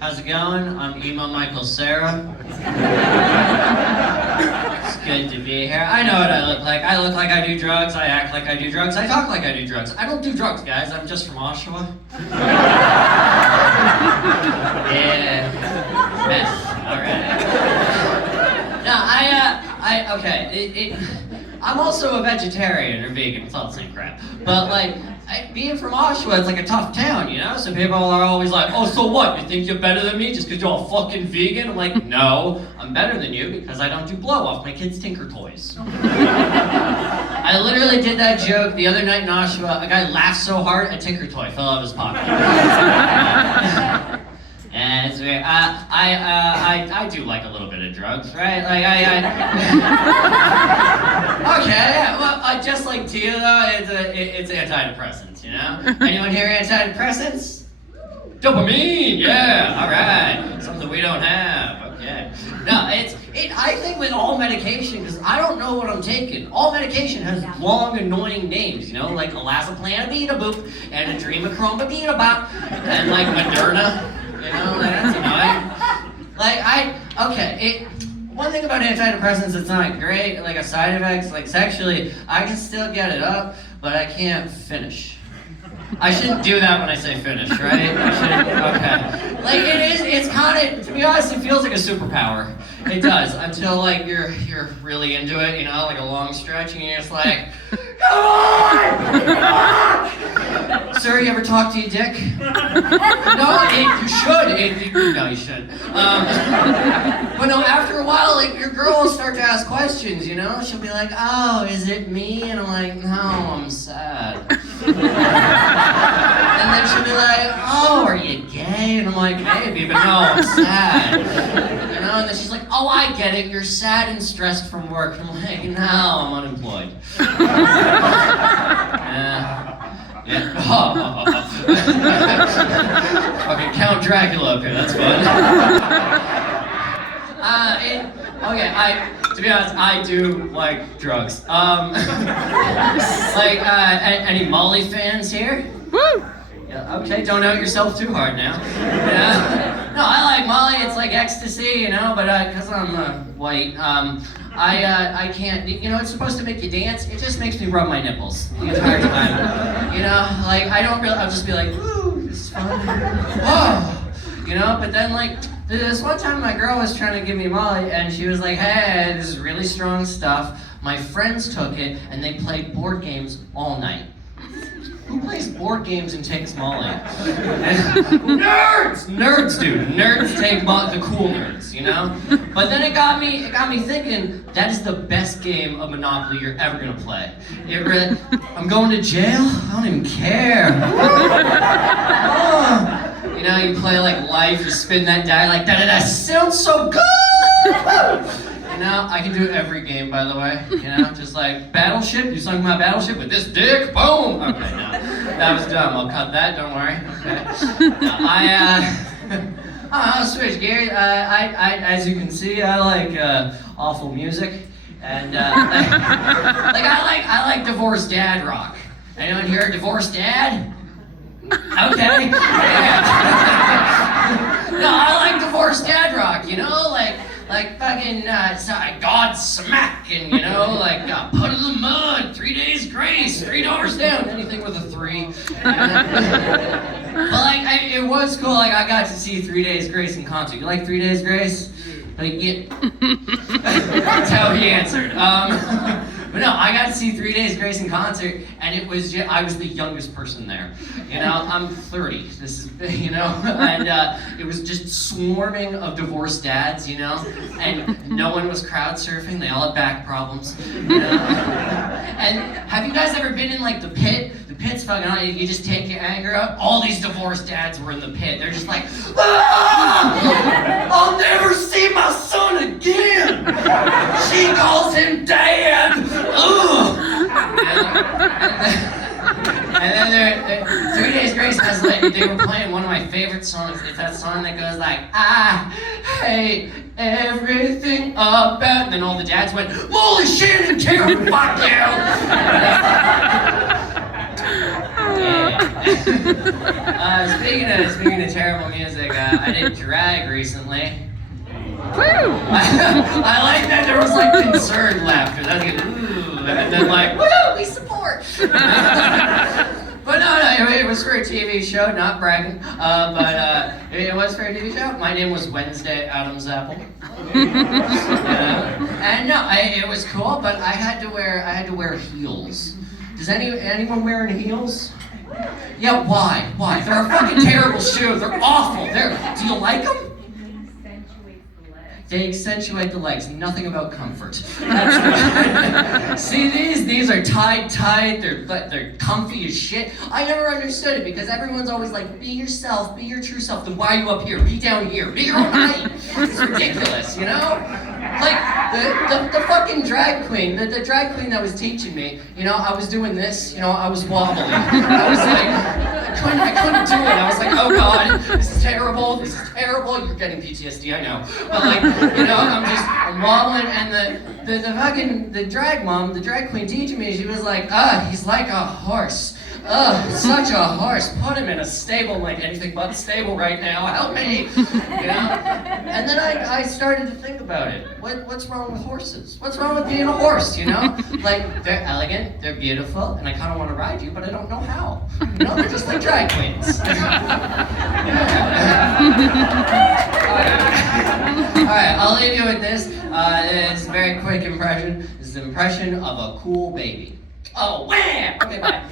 How's it going? I'm Emo Michael Sarah. It's good to be here. I know what I look like. I look like I do drugs. I act like I do drugs. I talk like I do drugs. I don't do drugs, guys. I'm just from Oshawa. Yeah. Mess. Alright. No, okay. I'm also a vegetarian or vegan. It's all the same crap. But, like, being from Oshawa, it's like a tough town, you know? So people are always like, oh, so what? You think you're better than me just because you're all fucking vegan? I'm like, no, I'm better than you because I don't do blow-off my kids' Tinker Toys. I literally did that joke the other night in Oshawa. A guy laughed so hard, a Tinker Toy fell out of his pocket. And it's weird. I do like a little bit of drugs, right? Like, okay, well, just like Tia, though, it's antidepressants, you know? Anyone here antidepressants? Dopamine, yeah, all right. Something we don't have, okay. No, I think with all medication, because I don't know what I'm taking, all medication has long, annoying names, you know, like Olazapam, boop, and Adrenochrome, bop, and like Moderna. You know, like, that's annoying. Like, one thing about antidepressants that's not great, like a side effects, like sexually, I can still get it up, but I can't finish. I shouldn't do that when I say finish, right? I shouldn't, okay. Like, it's kind of, to be honest, it feels like a superpower. It does, until like you're really into it, you know, like a long stretch, and you're just like, come on! Come on! Sir, you ever talk to your dick? No, you should. No, you shouldn't. But no, after a while, like, your girl will start to ask questions, you know? She'll be like, oh, is it me? And I'm like, no, I'm sad. And then she'll be like, oh, are you gay? And I'm like, maybe, but no, I'm sad. You know, and then she's like, oh, I get it, you're sad and stressed from work. And I'm like, no, I'm unemployed. Yeah. Oh. Fucking Count Dracula up here, that's fun. To be honest, I do like drugs. Any Molly fans here? Woo! Yeah, okay, don't out yourself too hard now. Yeah. No, I like Molly, it's like ecstasy, you know, but because I'm white, I can't, you know, it's supposed to make you dance, it just makes me rub my nipples the entire time. You know, like, I'll just be like, woo, this is fun. Oh, you know, but then, like, this one time my girl was trying to give me Molly, and she was like, hey, this is really strong stuff. My friends took it, and they played board games all night. Who plays board games and takes Molly? Nerds! Nerds do. Nerds take the cool nerds, you know? But then it got me thinking, that is the best game of Monopoly you're ever gonna play. I'm going to jail? I don't even care. Oh. You know, you play like life, you spin that die like da-da-da, sounds so good! You know, I can do every game, by the way. You know, just like Battleship, you sunk my Battleship with this dick, boom! Okay, no, that was dumb. I'll cut that, don't worry. Okay. No, I'll switch gears. As you can see, I like awful music, and I like divorced dad rock. Anyone here a divorced dad? Okay. No, I like divorced dad rock. You know, like fucking Godsmack, and you know, like Put in the Mud, 3 Days Grace, $3 down, anything with a 3. But like, it was cool. Like, I got to see 3 Days Grace in concert. You like 3 Days Grace? Like, yeah. That's how he answered. But no, I got to see 3 Days Grace in concert, and it was I was the youngest person there. You know, I'm 30. This is, you know, and it was just swarming of divorced dads, you know, and no one was crowd surfing. They all had back problems. You know? And have you guys ever been in like the pit? The pit's fucking on. You just take your anger out. All these divorced dads were in the pit. They're just like, ah! I'll never see my son again. She calls him dad. Ugh. And then 3 Days Grace has like, they were playing one of my favorite songs. It's that song that goes like, I hate everything about. And then all the dads went, Molly Shannon, Karen, fuck you. Speaking of terrible music, I did drag recently. Woo! I like that there was like concerned laughter. That's like, ooh, and then like, woo, we support. But no, it was for a TV show, not bragging. But it was for a TV show. My name was Wednesday Adam's Apple. And no, it was cool, but I had to wear heels. Does anyone wearing heels? Yeah, why? Why? They're a fucking terrible shoe. They're awful. Do you like them? They accentuate the legs. Nothing about comfort. That's See, these are tied tight. They're comfy as shit. I never understood it because everyone's always like, be yourself, be your true self. Then why are you up here? Be down here. Be your own height. It's ridiculous, you know? Like the fucking drag queen, the drag queen that was teaching me, you know, I was doing this, you know, I was wobbling. I was like, I couldn't do it. I was like, oh God, this is terrible. You're getting PTSD, I know. But like, you know, I'm wobbling, and the drag mom, the drag queen teaching me, she was like, he's like a horse. Such a horse. Put him in a stable. I'm like, anything but stable right now. Help me. You know? And then I started to think about it. What's wrong with horses? What's wrong with being a horse, you know? Like, they're elegant, they're beautiful, and I kind of want to ride you, but I don't know how. You know, they're just like drag queens. Alright, I'll leave you with this. It's a very quick impression. This is an impression of a cool baby. Oh, wham! Okay, bye.